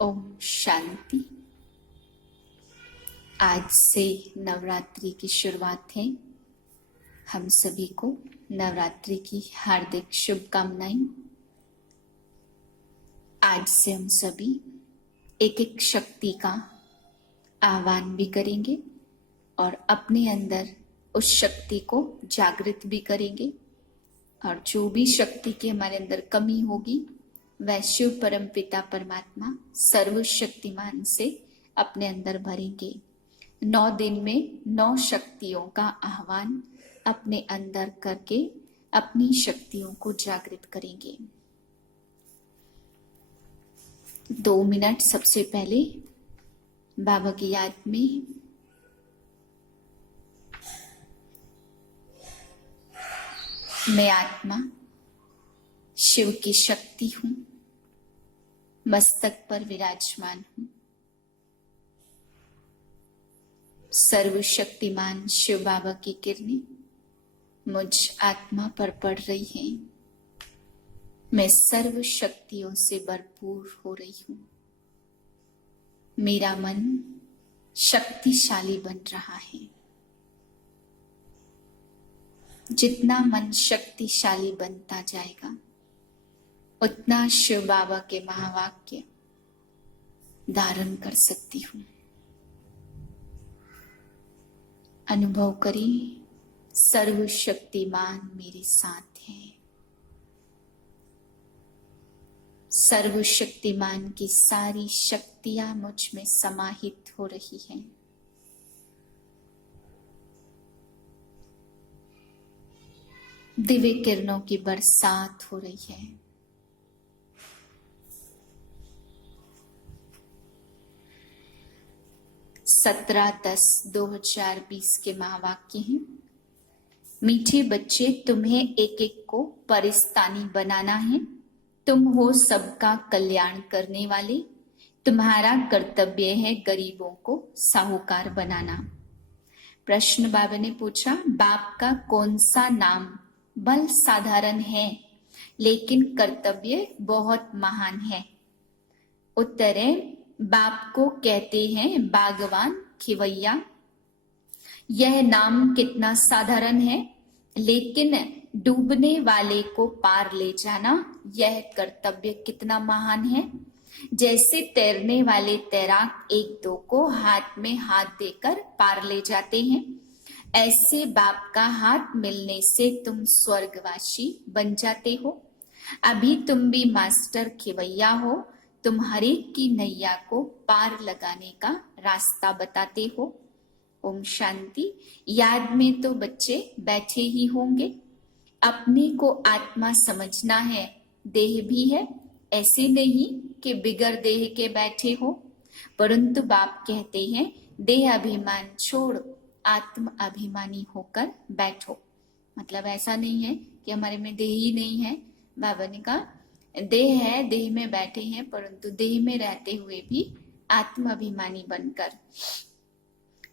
ओम शांति। आज से नवरात्रि की शुरुआत है। हम सभी को नवरात्रि की हार्दिक शुभकामनाएं। आज से हम सभी एक एक शक्ति का आह्वान भी करेंगे और अपने अंदर उस शक्ति को जागृत भी करेंगे। और जो भी शक्ति की हमारे अंदर कमी होगी वह शिव परमपिता परमात्मा सर्वशक्तिमान से अपने अंदर भरेंगे। 9 दिन में 9 शक्तियों का आह्वान अपने अंदर करके अपनी शक्तियों को जागृत करेंगे। 2 मिनट सबसे पहले बाबा की याद में मैं आत्मा शिव की शक्ति हूं, मस्तक पर विराजमान हूं। सर्वशक्तिमान शिव बाबा की किरणें मुझ आत्मा पर पड़ रही हैं। मैं सर्व शक्तियों से भरपूर हो रही हूं। मेरा मन शक्तिशाली बन रहा है। जितना मन शक्तिशाली बनता जाएगा उतना शिव बाबा के महावाक्य धारण कर सकती हूं। अनुभव करिए, सर्वशक्तिमान मेरे साथ है। सर्वशक्तिमान की सारी शक्तियां मुझ में समाहित हो रही हैं। दिव्य किरणों की बरसात हो रही है। 17/10/2020 के महावाक्य हैं। मीठे बच्चे, तुम्हें एक एक को परिस्तानी बनाना है। तुम हो सबका कल्याण करने वाले। तुम्हारा कर्तव्य है गरीबों को साहूकार बनाना। प्रश्न बाबा ने पूछा, बाप का कौन सा नाम बल साधारण है लेकिन कर्तव्य बहुत महान है? उत्तर है, बाप को कहते हैं बागवान खिवैया। यह नाम कितना साधारण है लेकिन डूबने वाले को पार ले जाना यह कर्तव्य कितना महान है। जैसे तैरने वाले तैराक एक दो को हाथ में हाथ देकर पार ले जाते हैं, ऐसे बाप का हाथ मिलने से तुम स्वर्गवासी बन जाते हो। अभी तुम भी मास्टर खिवैया हो। तुम हर एक की नैया को पार लगाने का रास्ता बताते हो। ओम शांति। याद में तो बच्चे बैठे ही होंगे। अपने को आत्मा समझना है, देह भी है। ऐसे नहीं कि बिगर देह के बैठे हो, परंतु बाप कहते हैं देह अभिमान छोड़ आत्म अभिमानी होकर बैठो। मतलब ऐसा नहीं है कि हमारे में देह ही नहीं है। बाबा ने कहा देह है, देह में बैठे हैं, परंतु देह में रहते हुए भी आत्म अभिमानी बनकर।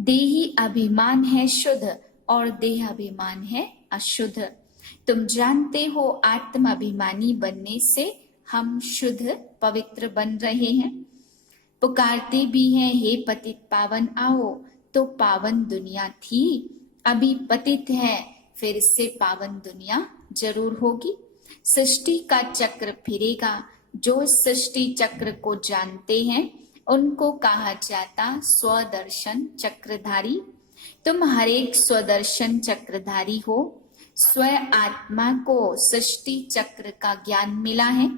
देही अभिमान है शुद्ध और देह अभिमान है अशुद्ध। तुम जानते हो आत्म अभिमानी बनने से हम शुद्ध पवित्र बन रहे हैं। पुकारते भी हैं, हे पतित पावन आओ। तो पावन दुनिया थी, अभी पतित है, फिर से पावन दुनिया जरूर होगी। सृष्टि का चक्र फिरेगा। जो सृष्टि चक्र को जानते हैं उनको कहा जाता स्वदर्शन चक्रधारी। तुम हर एक स्वदर्शन चक्रधारी हो। स्व आत्मा को सृष्टि चक्र का ज्ञान मिला है।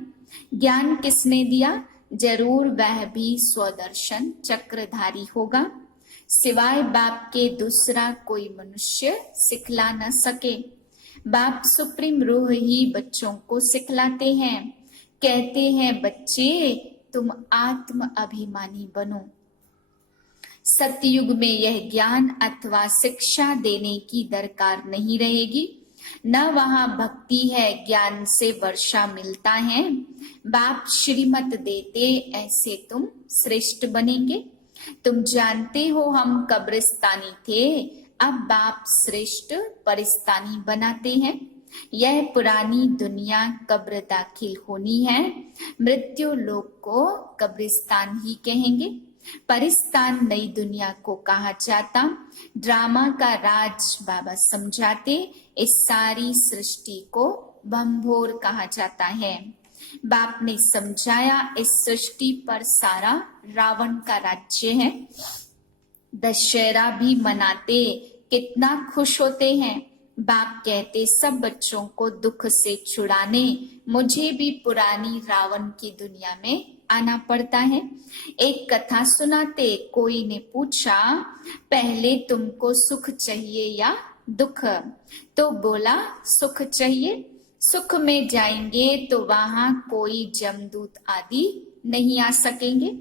ज्ञान किसने दिया? जरूर वह भी स्वदर्शन चक्रधारी होगा। सिवाय बाप के दूसरा कोई मनुष्य सिखला न सके। बाप सुप्रीम रूह ही बच्चों को सिखलाते हैं। कहते हैं बच्चे तुम आत्म अभिमानी बनो। सतयुग में यह ज्ञान अथवा शिक्षा देने की दरकार नहीं रहेगी। न वहां भक्ति है, ज्ञान से वर्षा मिलता है। बाप श्रीमत देते, ऐसे तुम श्रेष्ठ बनेंगे। तुम जानते हो हम कब्रिस्तानी थे, अब बाप श्रेष्ठ परिस्तानी बनाते हैं। यह पुरानी दुनिया कब्र दाखिल होनी है। मृत्यु लोक को कब्रिस्तान ही कहेंगे। परिस्तान नई दुनिया को कहा जाता। ड्रामा का राज बाबा समझाते। इस सारी सृष्टि को भंभोर कहा जाता है। बाप ने समझाया इस सृष्टि पर सारा रावण का राज्य है। दशहरा भी मनाते, कितना खुश होते हैं। बाप कहते सब बच्चों को दुख से छुड़ाने मुझे भी पुरानी रावण की दुनिया में आना पड़ता है। एक कथा सुनाते, कोई ने पूछा पहले तुमको सुख चाहिए या दुख? तो बोला सुख चाहिए। सुख में जाएंगे तो वहां कोई जमदूत आदि नहीं आ सकेंगे।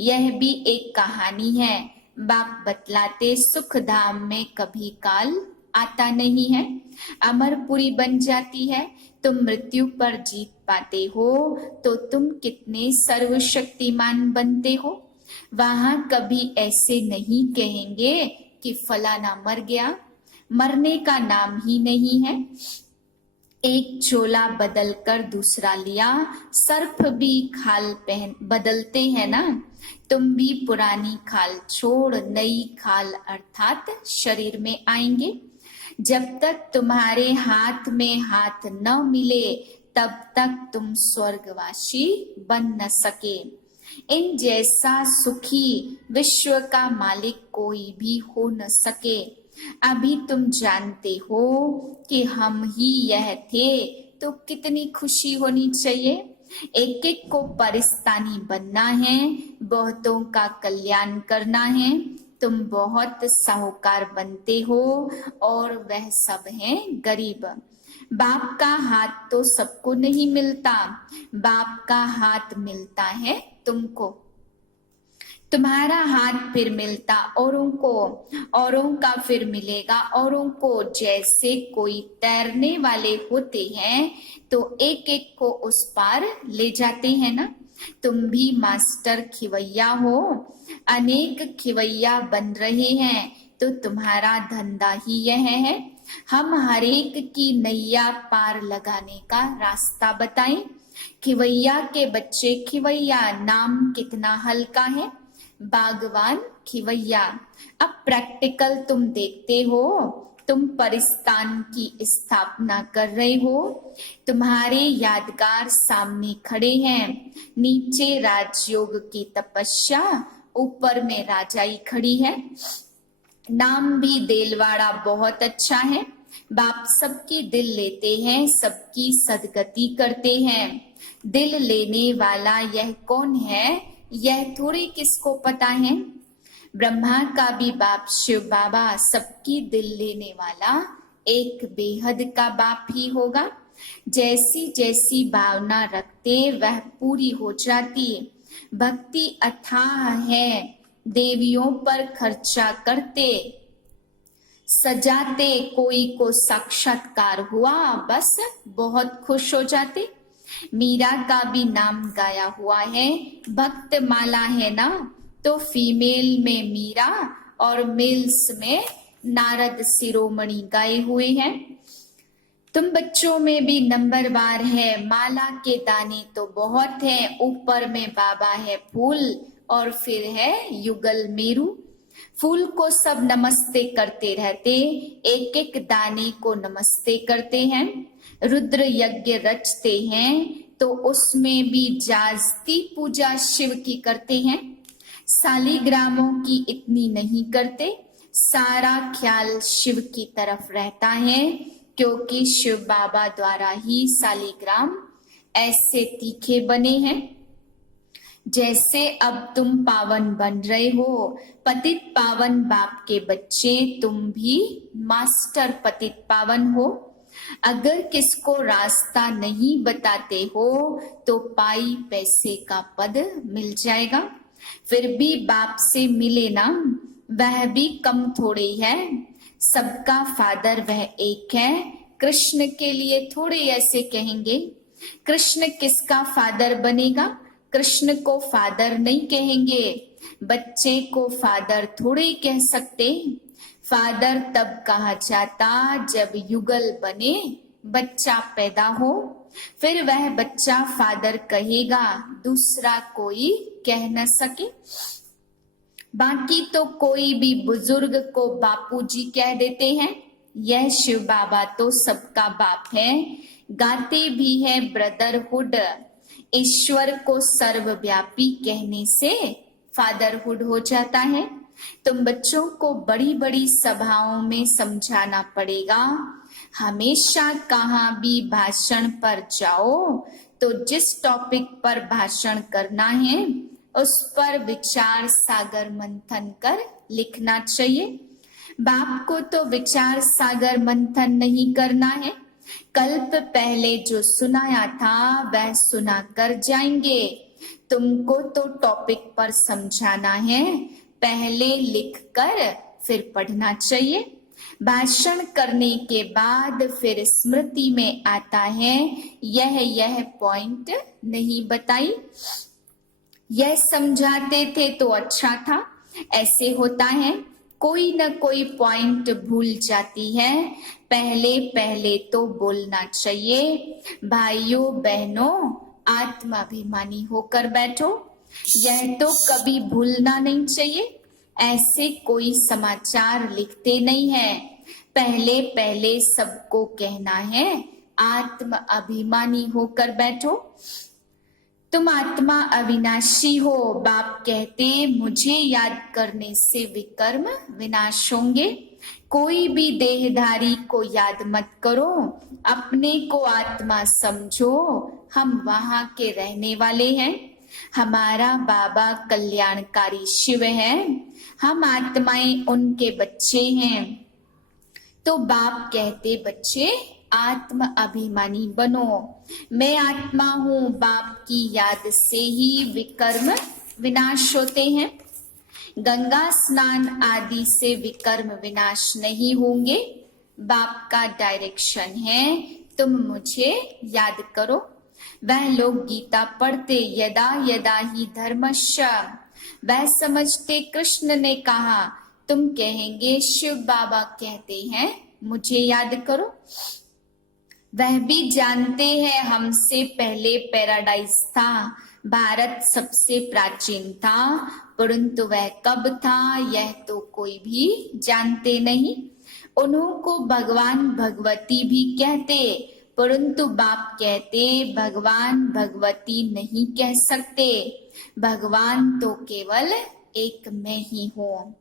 यह भी एक कहानी है। बाप बतलाते सुख धाम में कभी काल आता नहीं है। अमरपुरी बन जाती है। तुम मृत्यु पर जीत पाते हो तो तुम कितने सर्वशक्तिमान बनते हो। वहां कभी ऐसे नहीं कहेंगे कि फलाना मर गया। मरने का नाम ही नहीं है। एक चोला बदल कर दूसरा लिया। सर्प भी खाल पहन बदलते हैं ना। तुम भी पुरानी खाल छोड़ नई खाल अर्थात शरीर में आएंगे। जब तक तुम्हारे हाथ में हाथ न मिले तब तक तुम स्वर्गवासी बन न सके। इन जैसा सुखी विश्व का मालिक कोई भी हो न सके। अभी तुम जानते हो कि हम ही यह थे तो कितनी खुशी होनी चाहिए। एक एक को परिस्तानी बनना है, बहुतों का कल्याण करना है। तुम बहुत साहूकार बनते हो और वह सब हैं गरीब। बाप का हाथ तो सबको नहीं मिलता। बाप का हाथ मिलता है तुमको। तुम्हारा हाथ फिर मिलता औरों को, औरों का फिर मिलेगा औरों को। जैसे कोई तैरने वाले होते हैं तो एक एक को उस पार ले जाते हैं ना। तुम भी मास्टर खिवैया हो। अनेक खिवैया बन रहे हैं तो तुम्हारा धंधा ही यह है। हम हरेक की नैया पार लगाने का रास्ता बताएं। खिवैया के बच्चे खिवैया, नाम कितना हल्का है। बागवान खिवैया। अब प्रैक्टिकल तुम देखते हो। तुम परिस्तान की स्थापना कर रहे हो। तुम्हारे यादगार सामने खड़े हैं। नीचे राजयोग की तपस्या, ऊपर में राजाई खड़ी है। नाम भी देलवाड़ा बहुत अच्छा है। बाप सबकी दिल लेते हैं, सबकी सदगति करते हैं। दिल लेने वाला यह कौन है, यह थोड़ी किसको पता है। ब्रह्मा का भी बाप शिव बाबा सबकी दिल लेने वाला एक बेहद का बाप ही होगा। जैसी जैसी भावना रखते वह पूरी हो जाती। भक्ति अथाह है। देवियों पर खर्चा करते, सजाते, कोई को साक्षात्कार हुआ बस बहुत खुश हो जाते। मीरा का भी नाम गाया हुआ है। भक्त माला है ना, तो फीमेल में मीरा और मेल्स में नारद शिरोमणि गाए हुए हैं। तुम बच्चों में भी नंबरवार है। माला के दाने तो बहुत हैं। ऊपर में बाबा है फूल और फिर है युगल मेरू। फूल को सब नमस्ते करते रहते, एक एक दाने को नमस्ते करते हैं। रुद्र यज्ञ रचते हैं तो उसमें भी जास्ती पूजा शिव की करते हैं। सालिग्रामों की इतनी नहीं करते। सारा ख्याल शिव की तरफ रहता है, क्योंकि शिव बाबा द्वारा ही सालिग्राम ऐसे तीखे बने हैं। जैसे अब तुम पावन बन रहे हो, पतित पावन बाप के बच्चे, तुम भी मास्टर पतित पावन हो। अगर किसको रास्ता नहीं बताते हो तो पाई पैसे का पद मिल जाएगा। फिर भी बाप से मिले ना, वह भी कम थोड़ी है। सबका फादर वह एक है। कृष्ण के लिए थोड़े ऐसे कहेंगे। कृष्ण किसका फादर बनेगा? कृष्ण को फादर नहीं कहेंगे। बच्चे को फादर थोड़े कह सकते। फादर तब कहा जाता जब युगल बने बच्चा पैदा हो, फिर वह बच्चा फादर कहेगा, दूसरा कोई कह न सके। बाकी तो कोई भी बुजुर्ग को बापूजी कह देते हैं। यह शिव बाबा तो सबका बाप है, गाते भी है ब्रदरहुड। ईश्वर को सर्वव्यापी कहने से फादरहुड हो जाता है। तुम बच्चों को बड़ी बड़ी सभाओं में समझाना पड़ेगा। हमेशा कहाँ भी भाषण पर जाओ तो जिस टॉपिक पर भाषण करना है उस पर विचार सागर मंथन कर लिखना चाहिए। बाप को तो विचार सागर मंथन नहीं करना है। कल्प पहले जो सुनाया था वह सुना कर जाएंगे। तुमको तो टॉपिक पर समझाना है, पहले लिख कर फिर पढ़ना चाहिए। भाषण करने के बाद फिर स्मृति में आता है यह पॉइंट नहीं बताई, यह समझाते थे तो अच्छा था। ऐसे होता है, कोई न कोई पॉइंट भूल जाती है। पहले पहले तो बोलना चाहिए। भाइयों बहनों, आत्माभिमानी होकर बैठो, यह तो कभी भूलना नहीं चाहिए। ऐसे कोई समाचार लिखते नहीं है। पहले पहले सबको कहना है, आत्म अभिमानी होकर बैठो। तुम आत्मा अविनाशी हो। बाप कहते मुझे याद करने से विकर्म विनाश होंगे। कोई भी देहधारी को याद मत करो, अपने को आत्मा समझो। हम वहां के रहने वाले हैं। हमारा बाबा कल्याणकारी शिव है, हम आत्माएं उनके बच्चे हैं। तो बाप कहते बच्चे आत्म अभिमानी बनो। मैं आत्मा हूँ, बाप की याद से ही विकर्म विनाश होते हैं। गंगा स्नान आदि से विकर्म विनाश नहीं होंगे। बाप का डायरेक्शन है, तुम मुझे याद करो। वह लोग गीता पढ़ते यदा यदा ही धर्मश्च, वह समझते कृष्ण ने कहा। तुम कहेंगे शिव बाबा कहते हैं मुझे याद करो। वह भी जानते हैं हमसे पहले पैराडाइज था, भारत सबसे प्राचीन था, परंतु वह कब था यह तो कोई भी जानते नहीं। उन्हों को भगवान भगवती भी कहते, परंतु बाप कहते भगवान भगवती नहीं कह सकते, भगवान तो केवल एक मैं ही हूँ।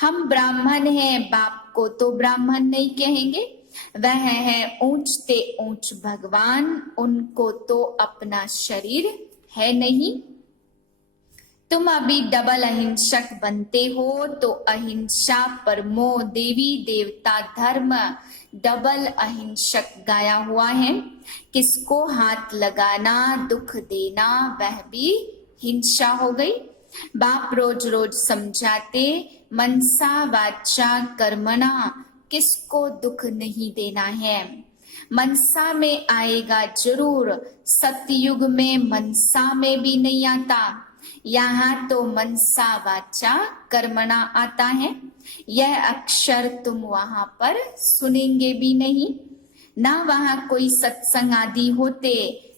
हम ब्राह्मण हैं, बाप को तो ब्राह्मण नहीं कहेंगे। वह है ऊंचते ऊंच भगवान, उनको तो अपना शरीर है नहीं। तुम अभी डबल अहिंसक बनते हो तो अहिंसा परमो देवी देवता धर्म, डबल अहिंसक गाया हुआ है। किसको हाथ लगाना दुख देना वह भी हिंसा हो गई। बाप रोज रोज समझाते मनसा वाचा कर्मणा, किसको दुख नहीं देना है। मनसा में आएगा जरूर, सतयुग में मनसा में भी नहीं आता। यहाँ तो मनसा वाचा कर्मणा आता है। यह अक्षर तुम वहां पर सुनेंगे भी नहीं। ना वहां कोई सत्संग आदि होते।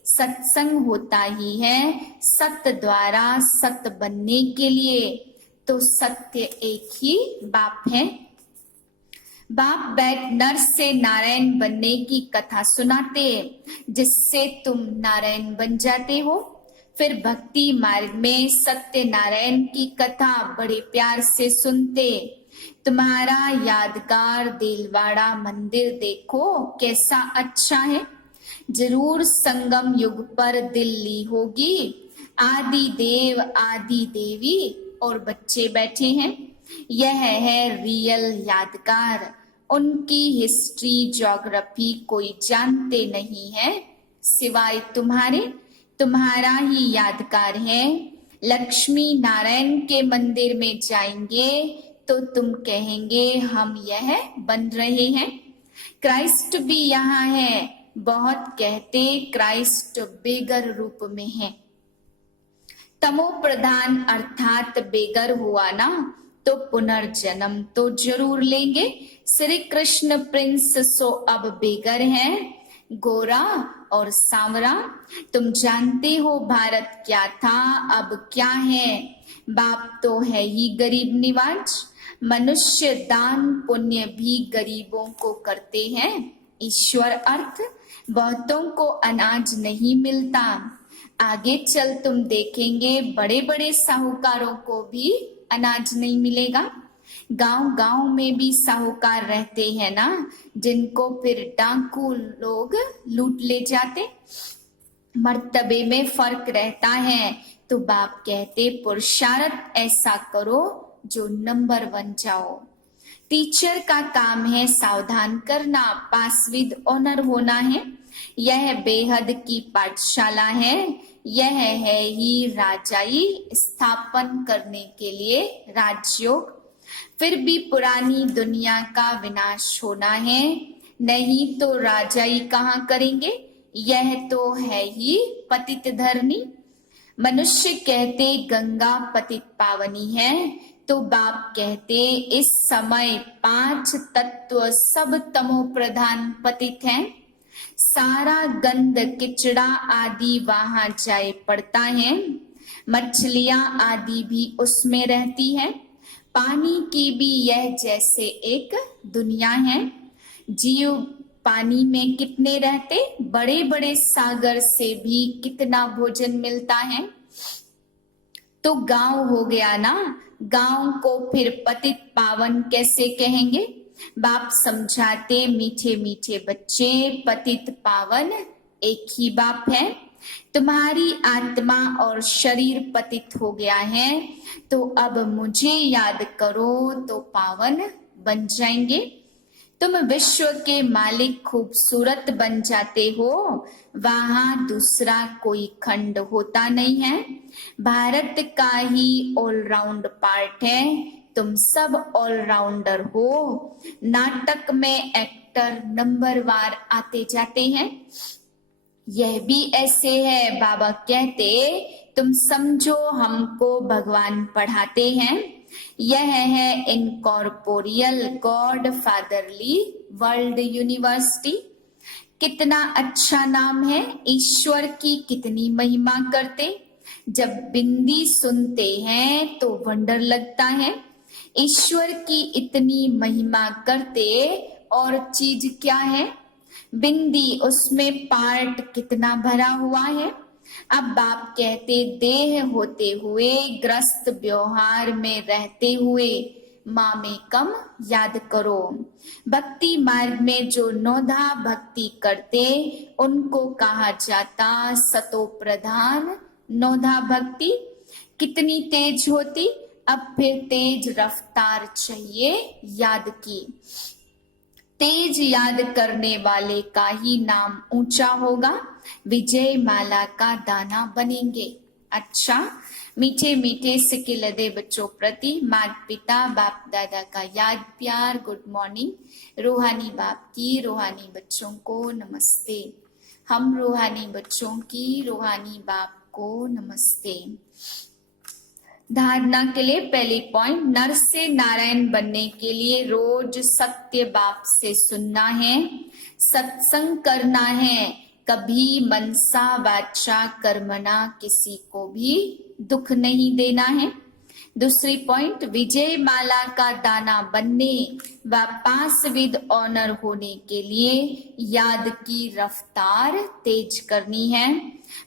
सत्संग होता ही है सत्य द्वारा सत्य बनने के लिए। तो सत्य एक ही बाप है। बाप बैठ नर से नारायण बनने की कथा सुनाते, जिससे तुम नारायण बन जाते हो। फिर भक्ति मार्ग में सत्य नारायण की कथा बड़े प्यार से सुनते। तुम्हारा यादगार देलवाड़ा मंदिर देखो कैसा अच्छा है। जरूर संगम युग पर दिल ली होगी। आदि देव आदि देवी और बच्चे बैठे हैं। यह है रियल यादगार। उनकी हिस्ट्री ज्योग्राफी कोई जानते नहीं है सिवाय तुम्हारे। तुम्हारा ही यादगार है। लक्ष्मी नारायण के मंदिर में जाएंगे तो तुम कहेंगे हम यह बन रहे हैं। क्राइस्ट भी यहाँ है। बहुत कहते क्राइस्ट बेगर रूप में है। तमो प्रधान अर्थात बेगर हुआ ना तो पुनर्जन्म तो जरूर लेंगे। श्री कृष्ण प्रिंस सो अब बेगर हैं। गोरा और सांवरा। तुम जानते हो भारत क्या था, अब क्या है। बाप तो है ही गरीब निवाज। मनुष्य दान पुण्य भी गरीबों को करते हैं। ईश्वर अर्थ, बहुतों को अनाज नहीं मिलता। आगे चल तुम देखेंगे बड़े बड़े साहूकारों को भी अनाज नहीं मिलेगा। गांव गांव में भी साहूकार रहते हैं ना, जिनको फिर डाकू लोग लूट ले जाते। मर्तबे में फर्क रहता है। तो बाप कहते पुरुषार्थ ऐसा करो जो नंबर 1 जाओ। टीचर का काम है सावधान करना, पास विद ऑनर होना है। यह बेहद की पाठशाला है। यह है ही राजाई स्थापन करने के लिए राजयोग। फिर भी पुरानी दुनिया का विनाश होना है, नहीं तो राजाई कहाँ करेंगे। यह तो है ही पतित धरनी। मनुष्य कहते गंगा पतित पावनी है, तो बाप कहते इस समय 5 तत्व सब तमो प्रधान पतित हैं। सारा गंद किचड़ा आदि वहां जाए पड़ता है। मछलियां आदि भी उसमें रहती है। पानी की भी यह जैसे एक दुनिया है। जीव पानी में कितने रहते, बड़े बड़े सागर से भी कितना भोजन मिलता है। तो गांव हो गया ना, गांव को फिर पतित पावन कैसे कहेंगे। बाप समझाते मीठे मीठे बच्चे, पतित पावन एक ही बाप है। तुम्हारी आत्मा और शरीर पतित हो गया है, तो अब मुझे याद करो तो पावन बन जाएंगे। तुम विश्व के मालिक खूबसूरत बन जाते हो, वहां दूसरा कोई खंड होता नहीं है। भारत का ही ऑलराउंड पार्ट है। तुम सब ऑलराउंडर हो। नाटक में एक्टर नंबरवार आते जाते हैं। यह भी ऐसे है। बाबा कहते तुम समझो हमको भगवान पढ़ाते हैं। यह है incorporeal God fatherly world university. कितना अच्छा नाम है। ईश्वर की कितनी महिमा करते। जब बिंदी सुनते हैं तो वंडर लगता है। ईश्वर की इतनी महिमा करते और चीज क्या है। बिंदी, उसमें पार्ट कितना भरा हुआ है। अब बाप कहते देह होते हुए, ग्रस्त व्यवहार में रहते हुए माँ में कम याद करो। भक्ति मार्ग में जो नौधा भक्ति करते, उनको कहा जाता सतो प्रधान नौधा भक्ति। कितनी तेज होती। अब फिर तेज रफ्तार चाहिए याद की। तेज याद करने वाले का ही नाम ऊंचा होगा। विजय माला का दाना बनेंगे। अच्छा, मीठे मीठे सिके लदे बच्चों प्रति माता पिता बाप दादा का याद प्यार। Good morning. रूहानी बाप की रूहानी बच्चों को नमस्ते। हम रूहानी बच्चों की रूहानी बाप को नमस्ते। धारणा के लिए पहली पॉइंट, नर से नारायण बनने के लिए रोज सत्य बाप से सुनना है, सत्संग करना है, कभी मनसा वाचा कर्मणा किसी को भी दुख नहीं देना है। दूसरी पॉइंट, विजय माला का दाना बनने व पास विद ऑनर होने के लिए याद की रफ्तार तेज करनी है।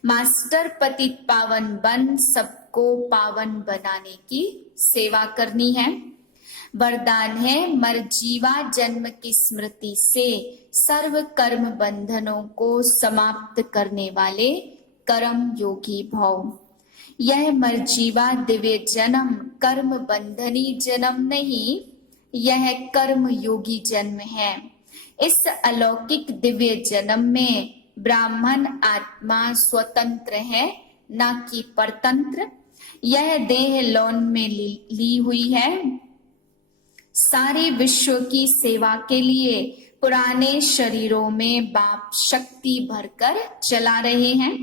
मास्टर पतित पावन बन सबको पावन बनाने की सेवा करनी है। वरदान है मरजीवा जन्म की स्मृति से सर्व कर्म बंधनों को समाप्त करने वाले कर्म योगी भव। यह मरजीवा दिव्य जन्म कर्म बंधनी जन्म नहीं, यह कर्म योगी जन्म है। इस अलौकिक दिव्य जन्म में ब्राह्मण आत्मा स्वतंत्र है, न कि परतंत्र। यह देह लौन में ली हुई है सारे विश्व की सेवा के लिए। पुराने शरीरों में बाप शक्ति भरकर चला रहे हैं।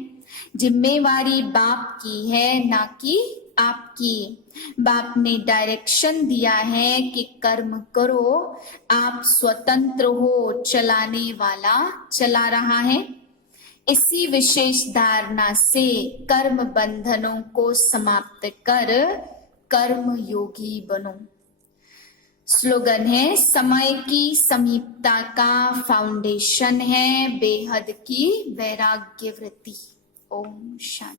जिम्मेवारी बाप की है, ना कि आपकी बाप ने डायरेक्शन दिया है कि कर्म करो, आप स्वतंत्र हो, चलाने वाला चला रहा है। इसी विशेष धारणा से कर्म बंधनों को समाप्त कर कर्म योगी बनो। स्लोगन है, समय की समीपता का फाउंडेशन है बेहद की वैराग्य वृत्ति। ओम शांति।